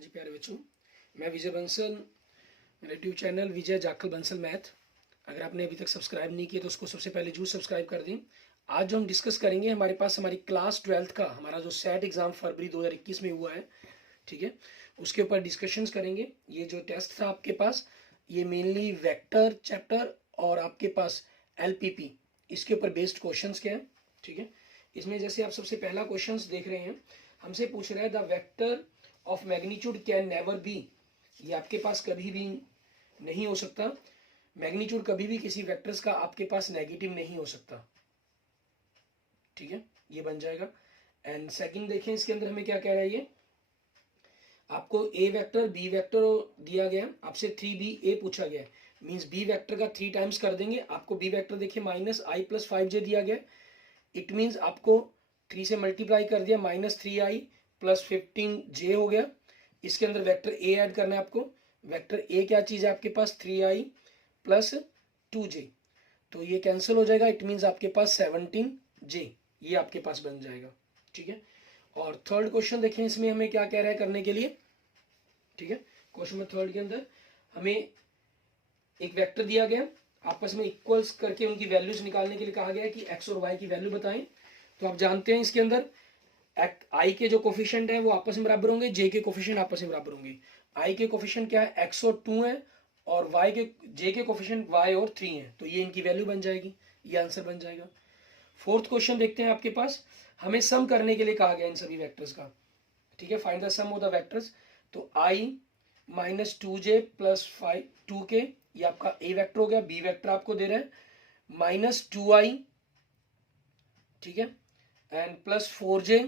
हाँ जी प्यारे बच्चों, मैं विजय बंसल, मेरा यूट्यूब चैनल विजय जाखल बंसल मैथ। अगर आपने अभी तक सब्सक्राइब नहीं किया तो उसको सबसे पहले जरूर सब्सक्राइब कर दें। आज जो हम डिस्कस करेंगे, हमारे पास हमारी क्लास 12th का हमारा जो सेट एग्ज़ाम फरवरी 2021 में हुआ है, ठीक है, उसके ऊपर डिस्कशंस करेंगे। ये जो टेस्ट था आपके पास, ये मेनली वेक्टर चैप्टर और आपके पास एलपीपी, इसके ऊपर बेस्ड क्वेश्चंस क्या है, ठीक है। इसमें जैसे आप सबसे पहला क्वेश्चंस देख रहे हैं, हमसे पूछ रहा है the vector of magnitude can never be. ये आपके पास कभी भी नहीं हो सकता, मैग्नीट्यूड कभी भी किसी वेक्टर्स का आपके पास नेगेटिव नहीं हो सकता, ठीक है, ये बन जाएगा। एंड सेकंड देखें, इसके अंदर हमें क्या कह रहा है, ये आपको ए वेक्टर बी वेक्टर दिया गया, आपसे 3ba पूछा गया है, मींस बी वेक्टर का 3 टाइम्स कर देंगे। आपको बी वेक्टर देखिए -i + 5j दिया गया, इट मीन्स आपको 3 से मल्टीप्लाई कर दिया, -3i + 15j हो गया। इसके अंदर वेक्टर ए ऐड करना है आपको। वेक्टर ए क्या चीज़ है आपके पास, 3i + 2j, तो ये कैंसिल हो जाएगा, इट मीन्स आपके पास 17j, ये आपके पास बन जाएगा, ठीक है। और थर्ड क्वेश्चन देखें, इसमें हमें क्या कह रहा है करने के लिए, ठीक है। क्वेश्चन में थर्ड के अंदर हमें एक वेक्टर दिया गया, आपस में इक्वल्स करके उनकी वैल्यूज निकालने के लिए कहा गया है कि एक्स और वाई की वैल्यू बताएं। तो आप जानते हैं इसके अंदर आई के जो कोफिशिएंट है वो आपस में बराबर होंगे, जे के कोफिशिएंट आपस में बराबर होंगे। आई के कोफिशिएंट क्या है, एक्स और 2 है, और वाई के जे के कोफिशिएंट वाई और 3 है, तो ये इनकी वैल्यू बन जाएगी, ये आंसर बन जाएगा। फोर्थ क्वेश्चन देखते हैं, आपके पास हमें सम करने के लिए कहा गया इन सभी वेक्टर्स का, ठीक है। Find the sum of the vectors, तो आई -2j + 5 2k, ये आपका ए वेक्टर हो गया। बी वेक्टर आपको दे रहा है -2i, ठीक है, एंड +4j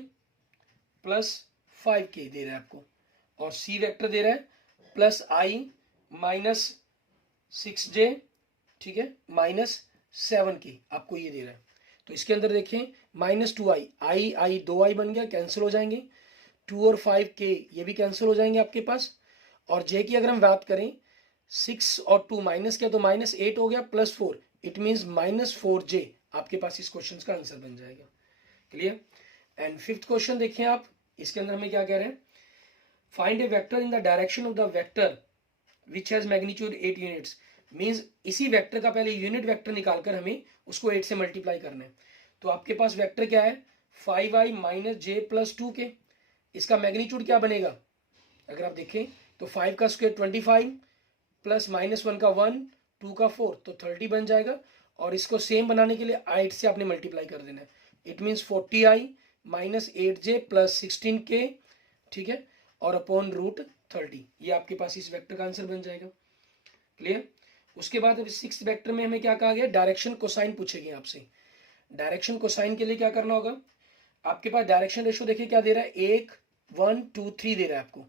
+ 5k दे रहा है आपको। और सी वेक्टर दे रहा है +i -6j, ठीक है, -7k आपको ये दे रहा है। तो इसके अंदर देखें, -2i, आई 2i बन गया, कैंसिल हो जाएंगे। 2 और 5k ये भी कैंसिल हो जाएंगे आपके पास। और j की अगर हम बात करें, 6 और 2 माइनस किया तो -8 हो गया, +4, इट मीन्स -4j आपके पास इस क्वेश्चन का आंसर बन जाएगा। क्लियर। एंड फिफ्थ क्वेश्चन देखें आप, इसके अंदर हमें क्या कह रहे हैं, find A vector in the direction of the vector which has magnitude 8 units. Means इसी वेक्टर का पहले यूनिट वेक्टर निकालकर हमें उसको 8 से मल्टीप्लाई करना है। तो आपके पास वेक्टर क्या है, 5i - j + 2k, इसका मैग्नीट्यूड क्या बनेगा, अगर आप देखें तो 5 का स्क्वायर 25 + -1 का 1, 2 का 4, तो 30 बन जाएगा। और इसको सेम बनाने के लिए 8 से आपने मल्टीप्लाई कर देना है, it means 40i - 8j + 16k, ठीक है, और अपॉन √30, ये आपके पास इस वेक्टर का आंसर बन जाएगा। क्लियर। उसके बाद अब 6th वेक्टर में हमें क्या कहा गया, डायरेक्शन कोसाइन पूछेगी आपसे। डायरेक्शन कोसाइन के लिए क्या करना होगा, आपके पास डायरेक्शन रेशियो देखिए क्या दे रहा है, 1 1 2 3 दे रहा है आपको,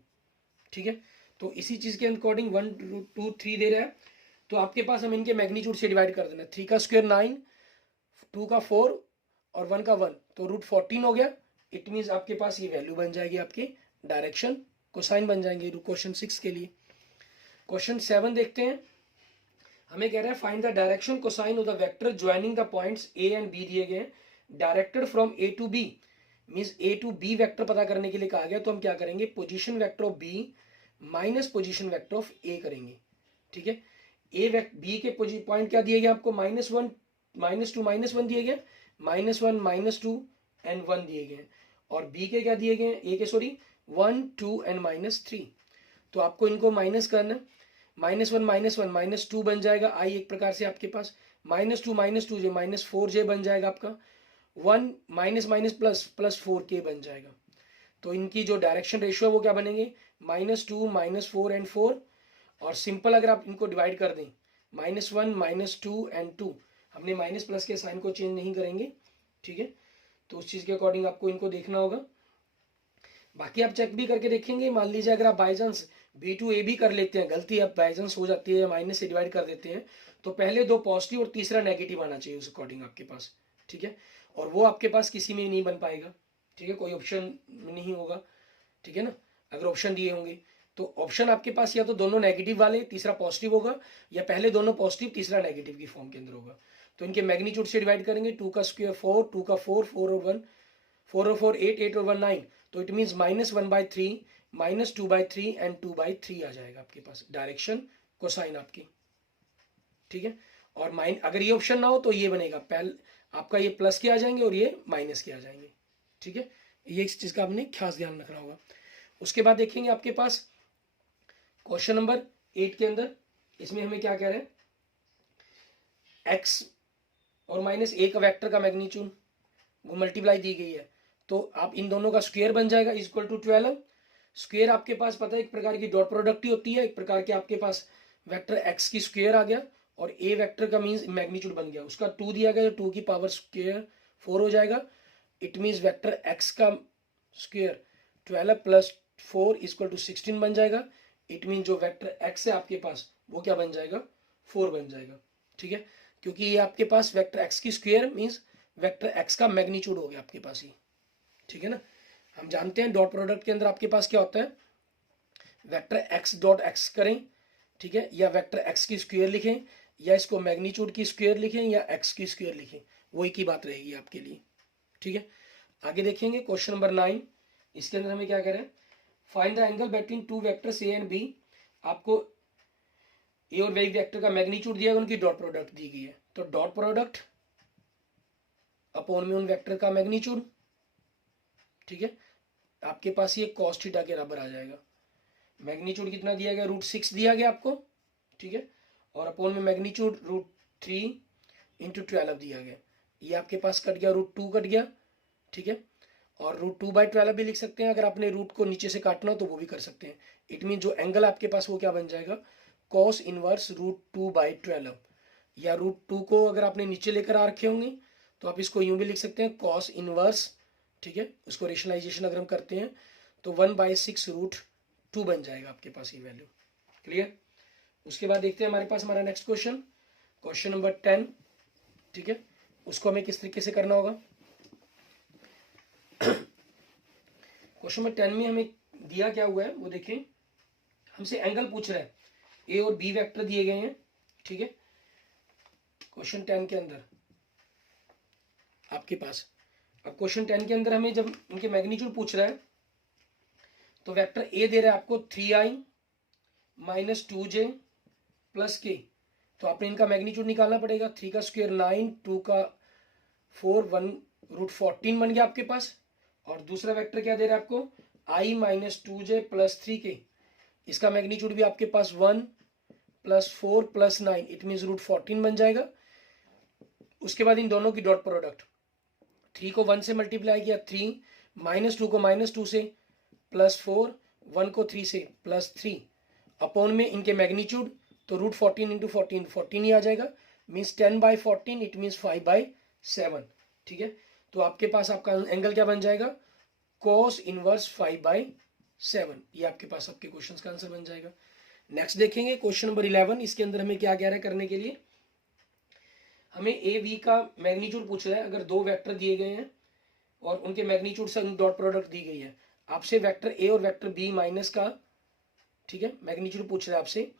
ठीक है। तो इसी चीज के अकॉर्डिंग 1 2 3 दे रहा है, तो आपके पास हम इनके मैग्नीट्यूड से डिवाइड कर देना। 3 का स्क्वायर 9, 2 का 4 और 1 का 1, तो √14 हो गया। इट मीन्स आपके पास ये वैल्यू बन जाएगी, आपकी डायरेक्शन कोसाइन बन जाएंगे क्वेश्चन 6 के लिए। क्वेश्चन 7 देखते हैं, हमें कह रहा है find the direction cosine of the vector joining the points A and B दिए गए हैं, directed from A to B, means A to B vector पता करने के लिए कहा गया। तो हम क्या करेंगे, position vector of B minus position vector of A करेंगे, ठीक है। बी के पॉइंट क्या दिए गए आपको, -1 -2 -1 दिए गए, -1 -2 एंड 1 दिए गए। और बी के क्या दिए गए, ए के सॉरी 1 2 एंड -3, तो आपको इनको माइनस करना, -1 -2 बन जाएगा आई, एक प्रकार से आपके पास -2 -2j -4j बन जाएगा आपका, 1 +4k बन जाएगा। तो इनकी जो डायरेक्शन रेशियो है वो क्या बनेंगे, -2 -4 एंड 4। और सिंपल अगर आप इनको डिवाइड कर दें, -1 -2 एंड 2, हमने माइनस प्लस के साइन को चेंज नहीं करेंगे, ठीक है। तो उस चीज़ के अकॉर्डिंग आपको इनको देखना होगा। बाकी आप चेक भी करके देखेंगे, मान लीजिए अगर आप बाई चांस बी टू ए भी कर लेते हैं, गलती अब बाई चांस हो जाती है, माइनस से डिवाइड कर देते हैं, तो पहले 2 पॉजिटिव और तीसरा नेगेटिव आना चाहिए उस अकॉर्डिंग आपके पास, ठीक है। और वो आपके पास किसी में नहीं बन पाएगा, ठीक है, कोई ऑप्शन नहीं होगा, ठीक है ना। अगर ऑप्शन दिए होंगे तो ऑप्शन आपके पास या तो दोनों नेगेटिव वाले तीसरा पॉजिटिव होगा, या पहले दोनों पॉजिटिव तीसरा नेगेटिव की फॉर्म के अंदर होगा। तो इनके मैग्नीट्यूड से डिवाइड करेंगे, 2 का स्क्वायर 4, 2 का 4, 4 और 1, 4 और 4 8, 8 और 1 9, तो इट मीन्स -1/3 -2/3 एंड 2/3 आ जाएगा आपके पास डायरेक्शन कोसाइन आपकी, ठीक है। और अगर ये ऑप्शन ना हो तो ये बनेगा, पहले आपका ये प्लस के आ जाएंगे और ये माइनस के आ जाएंगे, ठीक है। ये इस चीज़ का आपने खास ध्यान रखना होगा। उसके बाद देखेंगे आपके पास क्वेश्चन नंबर 8 के अंदर, इसमें हमें क्या कह रहे हैं, x और -a का वेक्टर का मैग्नीट्यूड वो मल्टीप्लाई दी गई है, तो आप इन दोनों का स्क्वायर बन जाएगा इक्वल टू 12। स्क्वायर आपके पास पता है एक प्रकार की डॉट प्रोडक्ट ही होती है, एक प्रकार के आपके पास वेक्टर x की स्क्वायर आ गया और a वेक्टर का मीन्स मैग्नीट्यूड बन गया, उसका 2 दिया गया, तो 2 की पावर स्क्वायर 4 हो जाएगा। इट मीन्स वेक्टर x का स्क्वायर 12 + 4 = 16 बन जाएगा। इट मीन जो वेक्टर x है आपके पास वो क्या बन जाएगा, 4 बन जाएगा, ठीक है। क्योंकि ये आपके पास वेक्टर x की स्क्वायर मीन्स वेक्टर x का मैग्नीट्यूड हो गया आपके पास ही, ठीक है ना। हम जानते हैं डॉट प्रोडक्ट के अंदर आपके पास क्या होता है, वेक्टर x डॉट x करें, ठीक है, या वेक्टर x की स्क्वायर लिखें, या इसको मैग्नीट्यूड की स्क्वायर लिखें, या x की स्क्वायर लिखें, वही की बात रहेगी आपके लिए, ठीक है। आगे देखेंगे क्वेश्चन नंबर 9, इसके अंदर हमें क्या कह रहे हैं, find the angle between two vectors A and B. आपको ए और बी वेक्टर का मैग्नीट्यूड दिया है, उनकी डॉट प्रोडक्ट दी गई है, तो डॉट प्रोडक्ट अपॉन में उन वेक्टर का मैग्नीट्यूड, ठीक है। आपके पास ये cos थीटा के बराबर आ जाएगा। मैग्नीट्यूड कितना दिया गया, √6 दिया गया आपको, ठीक है, और अपॉन में मैग्नीट्यूड √3 × 12 दिया गया। ये आपके पास कट गया, √2 कट गया, ठीक है, और √2/12 भी लिख सकते हैं। अगर आपने रूट को नीचे से काटना हो तो वो भी कर सकते हैं। इट मीन जो एंगल आपके पास वो क्या बन जाएगा, cos इनवर्स √2/12, या √2 को अगर आपने नीचे लेकर आ रखे होंगे तो आप इसको यूं भी लिख सकते हैं, cos इनवर्स, ठीक है, उसको रेशनलाइजेशन अगर हम करते हैं तो 1/6 √2 बन जाएगा आपके पास ये वैल्यू, क्लियर। उसके बाद देखते हैं हमारे पास हमारा नेक्स्ट क्वेश्चन, क्वेश्चन नंबर 10, ठीक है। उसको हमें किस तरीके से करना होगा, क्वेश्चन नंबर 10 में हमें दिया क्या हुआ है वो देखें, हमसे एंगल पूछ रहा है, ए और बी वेक्टर दिए गए हैं, ठीक है, क्वेश्चन 10 के अंदर आपके पास। अब क्वेश्चन 10 के अंदर हमें जब इनके मैग्नीट्यूड पूछ रहा है तो वेक्टर ए दे रहा है आपको 3i - 2j + k, तो आपने इनका मैग्नीट्यूड निकालना पड़ेगा। 3 का स्क्वायर 9, 2 का 4, 1 √14 बन गया आपके पास। और दूसरा वेक्टर क्या दे रहा है आपको, i - 2j + 3k, इसका मैग्नीट्यूड भी आपके पास 1 + 4 + 9, इट मीन √14 बन जाएगा। उसके बाद इन दोनों की डॉट प्रोडक्ट, 3 को 1 से मल्टीप्लाई किया 3, -2 को -2 से, +4, 1 को 3 से +3, अपॉन में इनके मैग्नीट्यूड, तो √14 × 14 14 ही आ जाएगा, मीन्स 10/14, इट मीन्स 5/7, ठीक है। तो आपके पास आपका एंगल क्या बन जाएगा, cos इनवर्स 5/7, ये आपके पास आपके क्वेश्चन का आंसर बन जाएगा। नेक्स्ट देखेंगे क्वेश्चन नंबर 11, इसके अंदर हमें क्या कह रहा है करने के लिए, हमें ए बी का मैग्नीट्यूड पूछ रहा है। अगर दो वेक्टर दिए गए हैं और उनके मैग्नीट्यूड से डॉट प्रोडक्ट दी गई है, आपसे वेक्टर ए और वेक्टर बी माइनस का, ठीक है, मैग्नीट्यूड पूछ रहा है आपसे।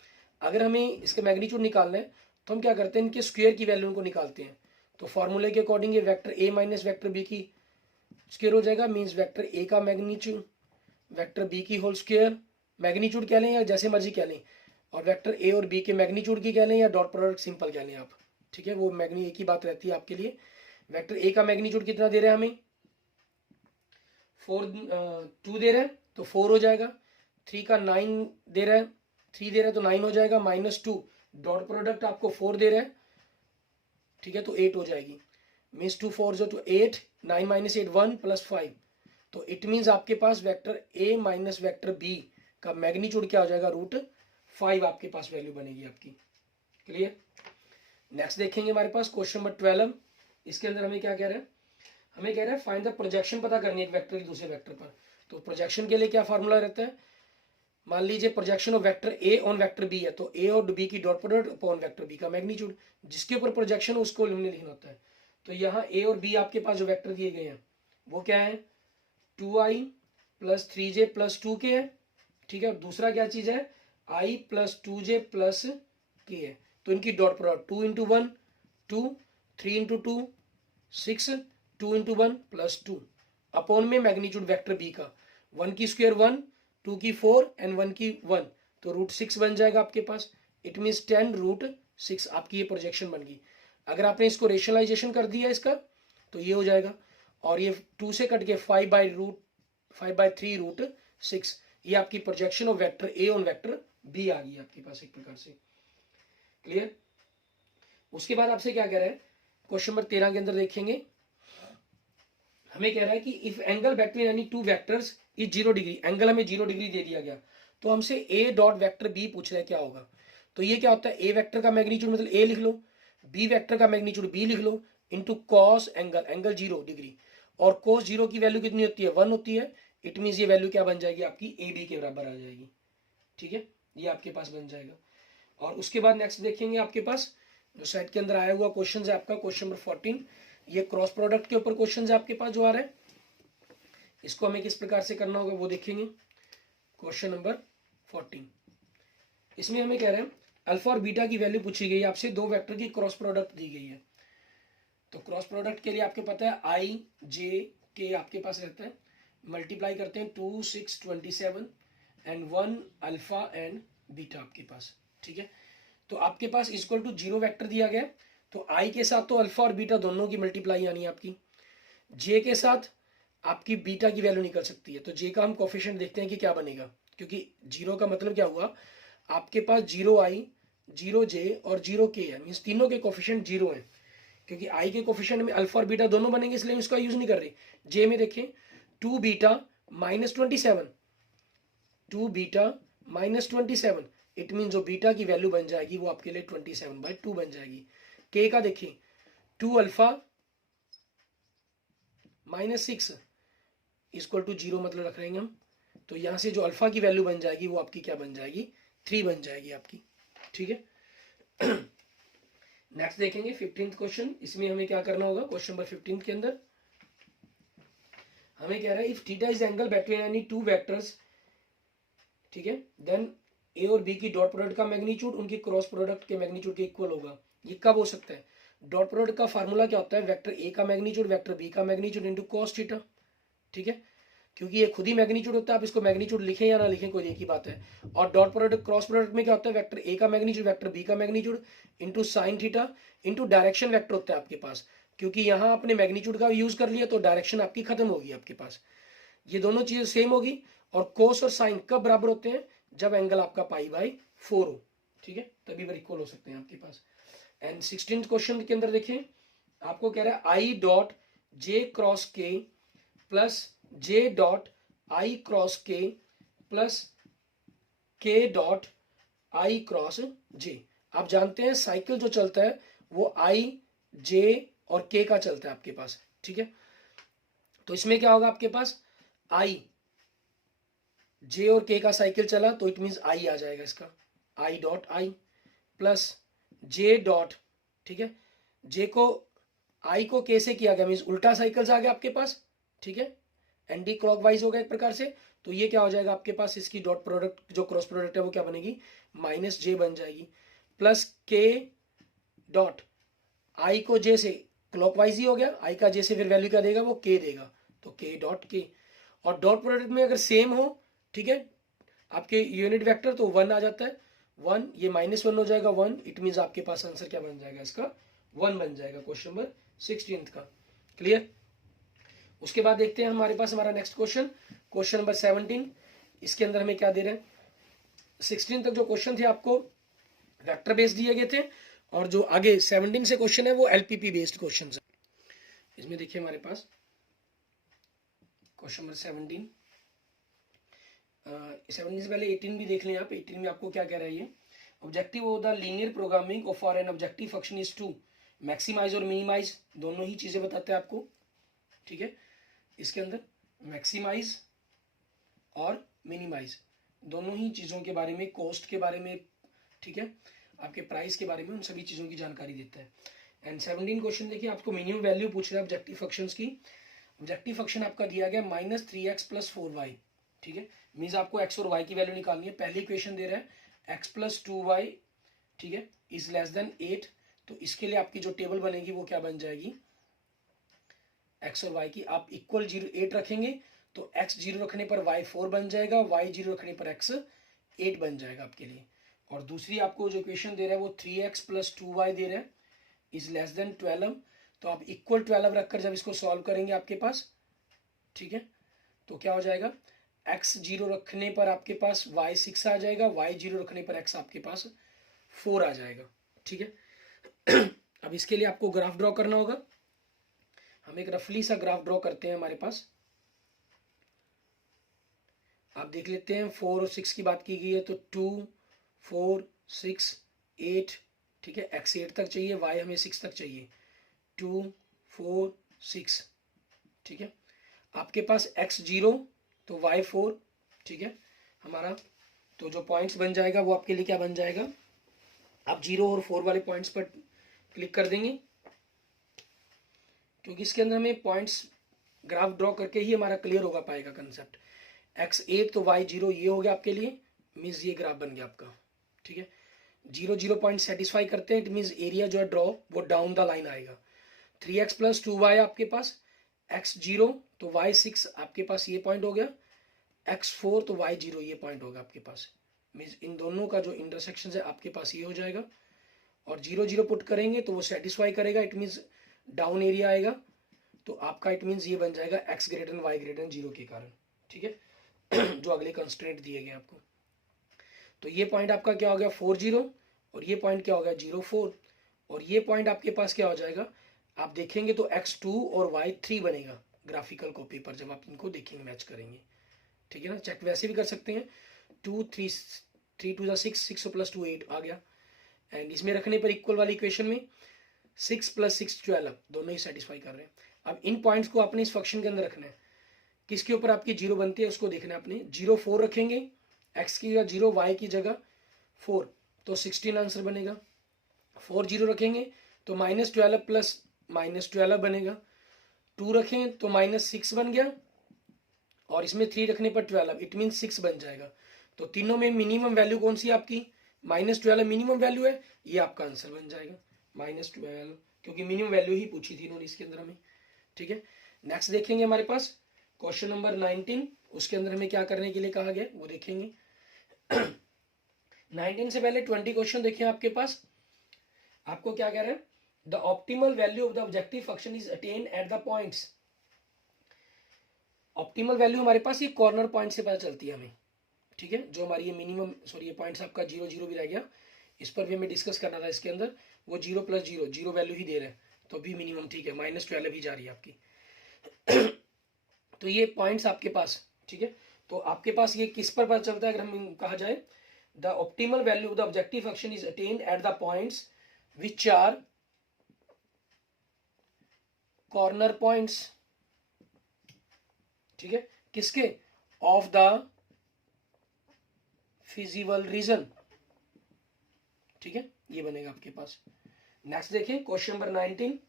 अगर हमें इसका मैग्नीट्यूड निकालना है तो हम क्या करते हैं, इनके स्क्वायर की वैल्यू को निकालते हैं। तो फॉर्मूले के अकॉर्डिंग ये vector A minus vector B की स्क्वायर हो जाएगा, मीन्स वेक्टर ए का मैग्नीट्यूड वेक्टर बी की होल स्क्वायर, मैग्नीट्यूड कह लें या जैसे मर्जी कह लें, और वेक्टर ए और बी के मैग्नीट्यूड की कह लें या डॉट प्रोडक्ट सिंपल कह लें आप, ठीक है, वो मैग्नी एक ही बात रहती है आपके लिए। वेक्टर ए का मैग्नीट्यूड कितना दे रहा है हमें, 2 दे रहा है तो 4 हो जाएगा। 3 का 9 दे रहा है, 3 दे रहा है तो 9 हो जाएगा, -2 डॉट प्रोडक्ट आपको 4 दे रहा है, ठीक है, तो 8 हो जाएगी, मीन्स 2 4 जो 8, 9 - 8 1 + 5, तो इट मीन्स आपके पास vector A minus vector B का मैग्नीट्यूड क्या हो जाएगा, √5 आपके पास वैल्यू बनेगी आपकी, क्लियर। नेक्स्ट देखेंगे हमारे पास क्वेश्चन नंबर 12, इसके अंदर हमें क्या कह रहा है, हमें कह रहा है फाइंड द प्रोजेक्शन पता करनी है एक वेक्टर की दूसरे वेक्टर पर। तो प्रोजेक्शन के लिए क्या फार्मूला रहता है, मान लीजिए projection of vector A on vector B है, तो ए और बी की dot product upon vector B का मैग्नीट्यूड, जिसके ऊपर प्रोजेक्शन उसको हमने लिखना होता है। तो यहाँ ए और बी आपके पास जो वेक्टर दिए गए हैं वो क्या है, 2i + 3j + 2k है, ठीक है, और दूसरा क्या चीज है, i + 2j + k है। तो इनकी डॉट प्रोडक्ट 2 × 1 2, 3 × 2 6, 2 × 1 + 2, अपॉन में मैग्नीट्यूड वेक्टर बी का 1 की स्क्वायर 1, 2 की 4 एंड 1 की 1, तो रूट 6 बन जाएगा आपके पास। इट मीन्स 10 रूट 6 आपकी ये प्रोजेक्शन बन गई। अगर आपने इसको रेशनलाइजेशन कर दिया इसका तो ये हो जाएगा, और ये 2 से कट के 5/3 रूट 6, ये आपकी projection of vector A on vector B आ गई आपके पास एक प्रकार से। क्लियर। उसके बाद आपसे क्या कह रहा है, क्वेश्चन नंबर 13 के अंदर देखेंगे, हमें कह रहा है कि if angle between any two vectors is 0 degree, angle हमें 0 डिग्री दे दिया गया, तो हमसे ए डॉट वेक्टर बी पूछ रहा है क्या होगा। तो ये क्या होता है, ए वेक्टर का मैग्नीट्यूड मतलब ए लिख लो, बी वेक्टर का मैग्नीट्यूड बी लिख लो, into cos angle, angle 0 degree, और कोस 0 की वैल्यू कितनी होती है, 1 होती है। इट मीन्स ये वैल्यू क्या बन जाएगी आपकी, ए बी के बराबर आ जाएगी। ठीक है, ये आपके पास बन जाएगा। और उसके बाद नेक्स्ट देखेंगे आपके पास जो सेट के अंदर आया हुआ क्वेश्चन है आपका, क्वेश्चन नंबर 14, ये क्रॉस प्रोडक्ट के ऊपर क्वेश्चन है आपके पास जो आ रहा है। इसको हमें किस प्रकार से करना होगा वो देखेंगे। क्वेश्चन नंबर 14, इसमें हमें कह रहे हैं अल्फा और बीटा की वैल्यू पूछी गई है आपसे, दो वेक्टर की क्रॉस प्रोडक्ट दी गई है। तो क्रॉस प्रोडक्ट के लिए आपको पता है आई जे के आपके पास रहता है, मल्टीप्लाई करते हैं 2 6 27 एंड 1 अल्फा एंड बीटा आपके पास। ठीक है, तो आपके पास इक्वल टू 0 वेक्टर दिया गया, तो आई के साथ तो अल्फा और बीटा दोनों की मल्टीप्लाई आनी है आपकी, जे के साथ आपकी बीटा की वैल्यू निकल सकती है। तो जे का हम कोफिशिएंट देखते हैं कि क्या बनेगा, क्योंकि 0 का मतलब क्या हुआ, आपके पास 0 आई 0 जे और 0 के है, मीन्स तीनों के कोफिशिएंट 0 है। क्योंकि आई के कोफिशिएंट में अल्फा और बीटा दोनों बनेंगे, इसलिए इसका यूज नहीं कर रहे। जे में देखें 2 बीटा -27, 2 बीटा -27, इट मीन जो बीटा की वैल्यू बन जाएगी वो आपके लिए 27/2 बन जाएगी। के का देखें 2 अल्फा -6 इक्वल टू 0 मतलब रख रहेंगे हम, तो यहां से जो अल्फा की वैल्यू बन जाएगी वो आपकी क्या बन जाएगी, 3 बन जाएगी आपकी। ठीक है, नेक्स्ट देखेंगे 15th क्वेश्चन। इसमें हमें क्या करना होगा, क्वेश्चन नंबर 15 के अंदर हमें कह रहा है if theta is angle between any two vectors, ठीक है, देन ए और बी की डॉट प्रोडक्ट का मैग्नीट्यूड उनकी क्रॉस प्रोडक्ट के मैग्नीट्यूड के इक्वल होगा। ये कब हो सकता है, डॉट प्रोडक्ट का फार्मूला क्या होता है, वेक्टर ए का मैग्नीट्यूड वेक्टर बी का मैग्नीट्यूड इनटू cos थीटा। ठीक है, क्योंकि ये खुद ही मैग्नीट्यूड होता है, आप इसको मैग्नीट्यूड लिखें या ना लिखें कोई एक ही बात है। और डॉट प्रोडक्ट क्रॉस प्रोडक्ट में क्या होता है, वेक्टर ए का मैग्नीट्यूड वेक्टर बी का magnitude into sine theta into direction vector होता है आपके पास, क्योंकि यहाँ आपने मैग्नीट्यूड का यूज कर लिया तो डायरेक्शन आपकी खत्म होगी आपके पास, ये दोनों चीजें सेम होगी। और कोस और साइन कब बराबर होते हैं, जब एंगल आपका π/4 हो। ठीक है, तभी वो इक्वल हो सकते हैं आपके पास। एंड 16th क्वेश्चन के अंदर देखिए, आपको कह रहा है आई डॉट जे क्रॉस के plus J dot I cross के प्लस के डॉट आई क्रॉस जे। आप जानते हैं साइकिल जो चलता है वो आई जे और के का चलता है आपके पास। ठीक है, तो इसमें क्या होगा आपके पास, आई जे और के का साइकिल चला तो इट मीन्स आई आ जाएगा इसका, I dot I plus J dot, ठीक है, जे को आई को के से किया गया मीन्स उल्टा साइकिल्स आ गया आपके पास। ठीक है, एंटी क्लॉकवाइज हो गया एक प्रकार से, तो ये क्या हो जाएगा आपके पास, इसकी डॉट प्रोडक्ट जो क्रॉस प्रोडक्ट है वो क्या बनेगी, -j बन जाएगी, प्लस के डॉट आई को जे से क्लॉकवाइज ही हो गया, आई का जे से फिर वैल्यू क्या देगा, वो के देगा, तो के डॉट के। और डॉट प्रोडक्ट में अगर सेम हो, ठीक है, आपके यूनिट वेक्टर, तो 1 आ जाता है, 1 ये -1 हो जाएगा 1, इट मीन्स आपके पास आंसर क्या बन जाएगा इसका, 1 बन जाएगा क्वेश्चन नंबर 16 का। क्लियर। उसके बाद देखते हैं हमारे पास हमारा नेक्स्ट क्वेश्चन, क्वेश्चन नंबर 17। इसके अंदर हमें क्या दे रहे हैं, 16 तक जो क्वेश्चन थे आपको वेक्टर बेस्ड दिए गए थे, और जो आगे 17 से क्वेश्चन है वो एलपीपी बेस्ड क्वेश्चन है। इसमें देखिए हमारे पास क्वेश्चन नंबर 17, 17 से पहले 18 भी देख लें आप। 18 में आपको क्या कह रहा है, ये objective of the linear programming of for an objective function is to maximise और मिनिमाइज, दोनों ही चीजें बताते हैं आपको। ठीक है, इसके अंदर मैक्सिमाइज और मिनिमाइज दोनों ही चीज़ों के बारे में, कॉस्ट के बारे में, ठीक है, आपके प्राइस के बारे में, उन सभी चीज़ों की जानकारी देता है। एंड 17 क्वेश्चन देखिए, आपको मिनिमम वैल्यू पूछ रहा है ऑब्जेक्टिव फंक्शंस की। ऑब्जेक्टिव फंक्शन आपका दिया गया -3x + 4y। ठीक है, मीन्स आपको x और y की वैल्यू निकालनी है। पहली इक्वेशन दे रहा है x + 2y, ठीक है, इज लेस देन 8, तो इसके लिए आपकी जो टेबल बनेगी वो क्या बन जाएगी, x और y की आप इक्वल 8 रखेंगे तो x 0 रखने पर y 4 बन जाएगा, y 0 रखने पर x 8 बन जाएगा आपके लिए। और दूसरी आपको जो इक्वेशन दे रहा है वो 3x + 2y दे रहा है इज लेस देन 12। तो आप इक्वल 12 रखकर जब इसको सॉल्व करेंगे आपके पास, ठीक है, तो क्या हो जाएगा, x 0 रखने पर आपके पास y 6 आ जाएगा, y 0 रखने पर x आपके पास 4 आ जाएगा। ठीक है। अब इसके लिए आपको ग्राफ ड्रॉ करना होगा। हम एक रफली सा ग्राफ ड्रॉ करते हैं हमारे पास। आप देख लेते हैं 4 और 6 की बात की गई है, तो 2 4 6 8, ठीक है, x 8 तक चाहिए, y हमें 6 तक चाहिए, 2 4 6, ठीक है। आपके पास x 0 तो y 4, ठीक है हमारा। तो जो पॉइंट्स बन जाएगा वो आपके लिए क्या बन जाएगा, आप 0 और 4 वाले पॉइंट्स पर क्लिक कर देंगे, क्योंकि इसके अंदर हमें पॉइंट्स ग्राफ ड्रॉ करके ही हमारा क्लियर होगा पाएगा कंसेप्ट। x 8 तो y 0 ये हो गया आपके लिए, मीन्स ये ग्राफ बन गया आपका। ठीक है, 0 0 पॉइंट सेटिस्फाई करते हैं, इट मीन्स एरिया जो है ड्रॉ वो डाउन द लाइन आएगा। 3x + 2y आपके पास, x 0 तो y 6 आपके पास ये पॉइंट हो गया, x 4 तो y 0 ये पॉइंट होगा आपके पास। मीन्स इन दोनों का जो इंटरसेक्शन है आपके पास ये हो जाएगा। और 0 0 पुट करेंगे तो वो सेटिस्फाई करेगा, इट मीन्स डाउन एरिया आएगा। तो आपका इट मीन्स ये बन जाएगा x > y > 0 के कारण। ठीक है, जो अगले कंस्ट्रेंट दिए गए आपको। तो ये पॉइंट आपका क्या हो गया 4 0, और ये पॉइंट क्या हो गया 0 4, और ये पॉइंट आपके पास क्या हो जाएगा, आप देखेंगे तो x 2 और y 3 बनेगा ग्राफिकल कॉपी पर जब आप इनको देखेंगे मैच करेंगे। ठीक है ना, चेक वैसे भी कर सकते हैं, 2 3 3 2 6 6 + 2 8 आ गया। एंड इसमें रखने पर इक्वल वाली इक्वेशन में 6 + 6 12 दोनों ही सेटिस्फाई कर रहे हैं। अब इन पॉइंट्स को आपने इस फंक्शन के अंदर रखना है, किसके ऊपर आपकी 0 बनती है उसको देखना है आपने। 0 4 रखेंगे, x की जगह 0, y की जगह 4, तो 16 आंसर बनेगा। 4 0 रखेंगे तो -12 + -12 बनेगा। 2 रखें तो -6 बन गया, और इसमें 3 रखने पर 12, इट मीन 6 बन जाएगा। तो तीनों में मिनिमम वैल्यू कौन सी आपकी, -12 मिनिमम वैल्यू है, ये आपका आंसर बन जाएगा -12, क्योंकि मिनिमम वैल्यू ही पूछी थी इन्होंने इसके अंदर हमें। ठीक है, नेक्स्ट देखेंगे हमारे पास क्वेश्चन नंबर 19, उसके अंदर हमें क्या करने के लिए कहा गया वो देखेंगे। 19 से पहले 20 क्वेश्चन देखें आपके पास। आपको क्या कह रहे हैं, the optimal value of the objective function is attain eight the points. Optimal value हमारे पास ये कॉर्नर पॉइंट से पता चलती है हमें। ठीक है, जो हमारी ये मिनिमम, सॉरी ये पॉइंट्स आपका 0 0 भी रह गया, इस पर भी हमें डिस्कस करना था। इसके अंदर वो 0 + 0 0 वैल्यू ही दे रहे हैं, तो भी मिनिमम ठीक है, -12 ही जा रही है आपकी। तो ये पॉइंट्स आपके पास, ठीक है, तो आपके पास ये किस पर पता चलता है, अगर हम कहा जाए the optimal value of the objective function is attend at the points which are corner points. ठीक है, किसके, ऑफ द फिजिबल रीजन। ठीक है, ये बनेगा आपके पास। नेक्स्ट देखें क्वेश्चन नंबर 19,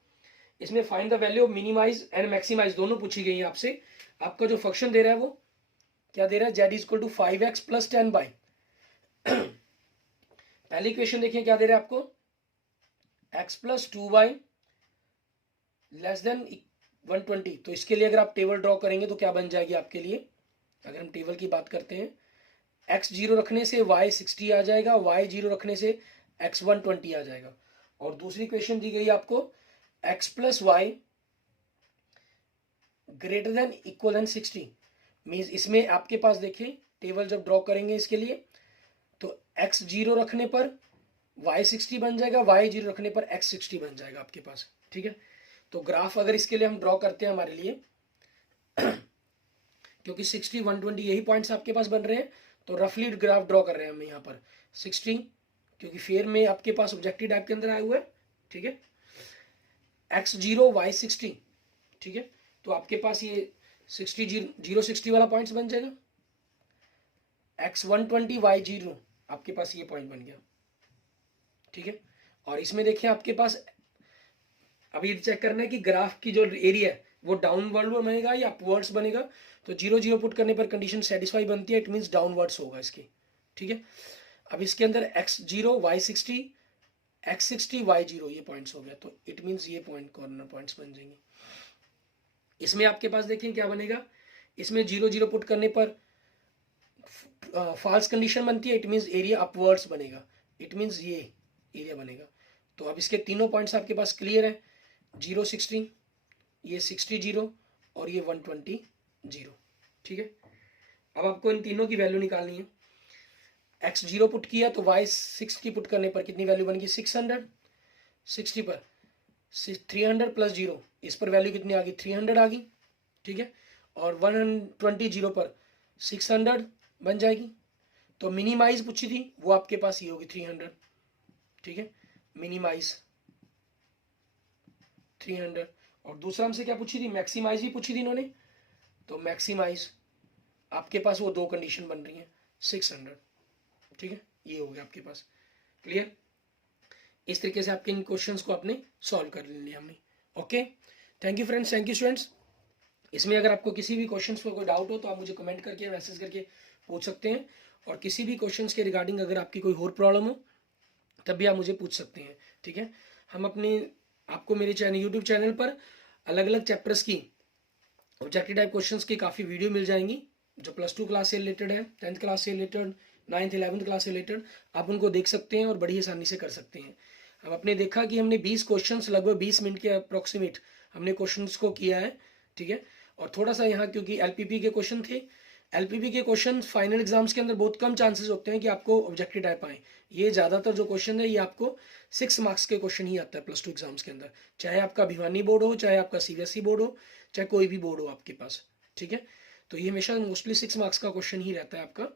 इसमें find the value of minimise and maximise दोनों पूछी गई है आपसे। आपका जो फंक्शन दे रहा है वो क्या दे रहा है, z = 5x + 10y। पहली इक्वेशन देखिए क्या दे रहा है आपको, x + 2y < 120। तो इसके लिए अगर आप टेबल ड्रॉ करेंगे तो क्या बन जाएगी आपके लिए, अगर हम टेबल की बात करते हैं, x 0 रखने से y 60 आ जाएगा, y 0 रखने से x 120 आ जाएगा। और दूसरी इक्वेशन दी गई आपको x + y > 60, मीन्स इसमें आपके पास देखिए टेबल जब ड्रॉ करेंगे इसके लिए, तो x 0 रखने पर y 60 बन जाएगा, y 0 रखने पर x 60 बन जाएगा आपके पास। ठीक है, तो ग्राफ अगर इसके लिए हम ड्रॉ करते हैं हमारे लिए, क्योंकि 60 120 यही पॉइंट्स आपके पास बन रहे हैं, तो रफली ग्राफ ड्रॉ कर रहे हैं हम यहाँ पर 60, क्योंकि फेयर में आपके पास ऑब्जेक्टिव टाइप के अंदर आए हुए हैं। ठीक है, x 0 y 60, ठीक है, तो आपके पास ये 0 60 वाला पॉइंट्स बन जाएगा, x 120 y 0 आपके पास ये पॉइंट बन गया। ठीक है, और इसमें देखिए आपके पास अभी चेक करना है कि ग्राफ की जो एरिया है वो डाउनवर्ड बनेगा या अपवर्ड्स बनेगा। तो 0 0 पुट करने पर कंडीशन सेटिस्फाई बनती है, इट मीन्स डाउनवर्ड्स होगा इसके। ठीक है, अब इसके अंदर x 0 y 60 x 60 y 0 ये पॉइंट्स हो गया, तो इट मीन्स ये पॉइंट कॉर्नर पॉइंट्स बन जाएंगे। इसमें आपके पास देखिए क्या बनेगा, इसमें 0 0 पुट करने पर फॉल्स कंडीशन बनती है, इट मीन्स एरिया अपवर्ड्स बनेगा, इट मीन्स ये एरिया बनेगा। तो अब इसके तीनों पॉइंट्स आपके पास क्लियर है, 0 60, ये 60 0 और ये 120 0। ठीक है, अब आपको इन तीनों की वैल्यू निकालनी है। x 0 पुट किया तो y 6 की पुट करने पर कितनी वैल्यू बन गई 600, 60 पर 300 प्लस 0, इस पर वैल्यू कितनी आ गई 300 आ गई। ठीक है, और 120 0 पर 600 बन जाएगी। तो मिनिमाइज पूछी थी वो आपके पास ये होगी 300। ठीक है, मिनिमाइज 300। और दूसरा हमसे क्या पूछी थी, मैक्सिमाइज भी पूछी थी इन्होंने, तो मैक्सिमाइज आपके पास वो दो कंडीशन बन रही हैं 600। ठीक है, ये हो गया आपके पास क्लियर। इस तरीके से आपके इन क्वेश्चंस को आपने सॉल्व कर लिया हमने। Okay, thank you friends, thank you students. इसमें अगर आपको किसी भी क्वेश्चंस पर कोई डाउट हो तो आप मुझे कमेंट करके मैसेज करके पूछ सकते हैं, और किसी भी क्वेश्चंस के रिगार्डिंग अगर आपकी कोई और प्रॉब्लम हो तब भी आप मुझे पूछ सकते हैं। ठीक है, हम आपको मेरे चैनल यूट्यूब चैनल पर अलग अलग चैप्टर्स की ऑब्जेक्टिव टाइप क्वेश्चंस की काफ़ी वीडियो मिल जाएंगी, जो +2 क्लास से रिलेटेड है, 10th क्लास से रिलेटेड, 9th 11th क्लास से रिलेटेड, आप उनको देख सकते हैं और बड़ी आसानी से कर सकते हैं। हम अपने देखा कि हमने 20 क्वेश्चंस लगभग 20 मिनट के अप्रॉक्सीमेट हमने क्वेश्चंस को किया है। ठीक है, और थोड़ा सा यहाँ क्योंकि एलपीपी के क्वेश्चन थे, एलपीपी के क्वेश्चन फाइनल एग्जाम्स के अंदर बहुत कम चांसेस होते हैं कि आपको ऑब्जेक्टिव टाइप आए। ये ज़्यादातर जो क्वेश्चन है ये आपको 6 मार्क्स के क्वेश्चन ही आता है +2 एग्जाम्स के अंदर, चाहे आपका भिवानी बोर्ड हो, चाहे आपका सीबीएसई बोर्ड हो, चाहे कोई भी बोर्ड हो आपके पास। ठीक है, तो ये हमेशा मोस्टली 6 मार्क्स का क्वेश्चन ही रहता है आपका।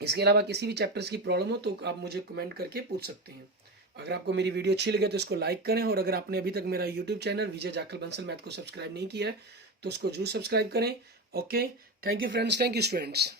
इसके अलावा किसी भी चैप्टर्स की प्रॉब्लम हो तो आप मुझे कमेंट करके पूछ सकते हैं। अगर आपको मेरी वीडियो अच्छी लगे तो इसको लाइक करें, और अगर आपने अभी तक मेरा यूट्यूब चैनल विजय जाखल बंसल मैथ को सब्सक्राइब नहीं किया है तो उसको जरूर सब्सक्राइब करें। Okay, thank you friends, thank you students.